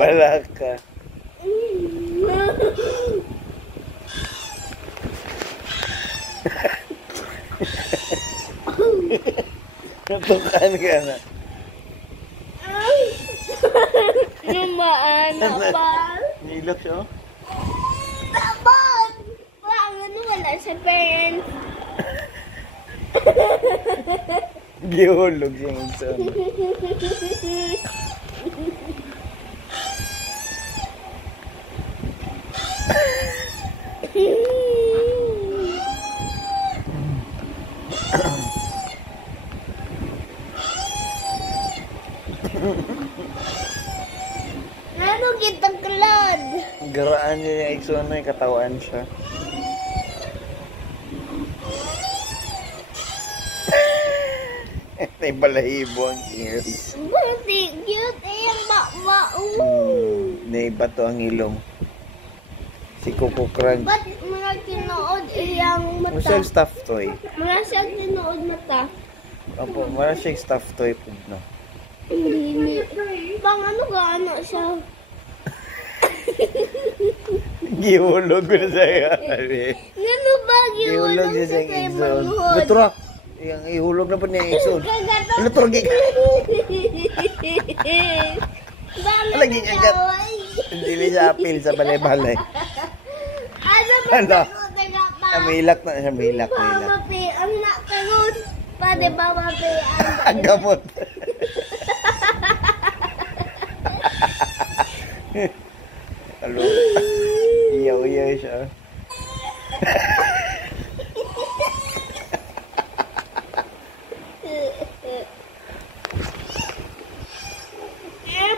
Balaka. Natukan ka na. Namaan na pa. Nilok siya, oh. Tapos! Wala sa parents. Gihulog siyang igsoon. Ano kitang kalad? Garaan niya yung igsoon na yung katawan siya. May balahibo ang ears. Buti, cute eh, mama. Naiba to ang ilong. Si Coco Crunch. Ba't mga kinood iyang mata? Masang stuffed toy. Mga siya kinood mata. Opo, wala siyang stuffed toy po, no? Hindi. Pang ano ka, ano siya? Gihulog ko na sa'yo. Ano ba? Gihulog siya sa igsoon. Luturak! Yung ihulog na po niya yung igsoon. Kagato. Luturak ka! Dami Lagi na kagat. gaway. Hindi siya apil sa balay-balay. Ano ba? Ano? Ano? Mahilak na siya, mahilak. Mapi, ang nakaroon. Pwede ba mapi? Ang gamot. Alo. Iyaw-iyaw siya.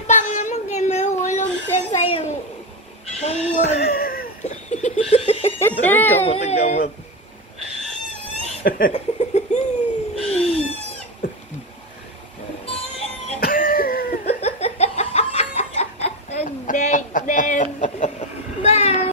Pang naman kayo mahulog siya sa'yo. Pangwag. Ang gamot, ang gamot.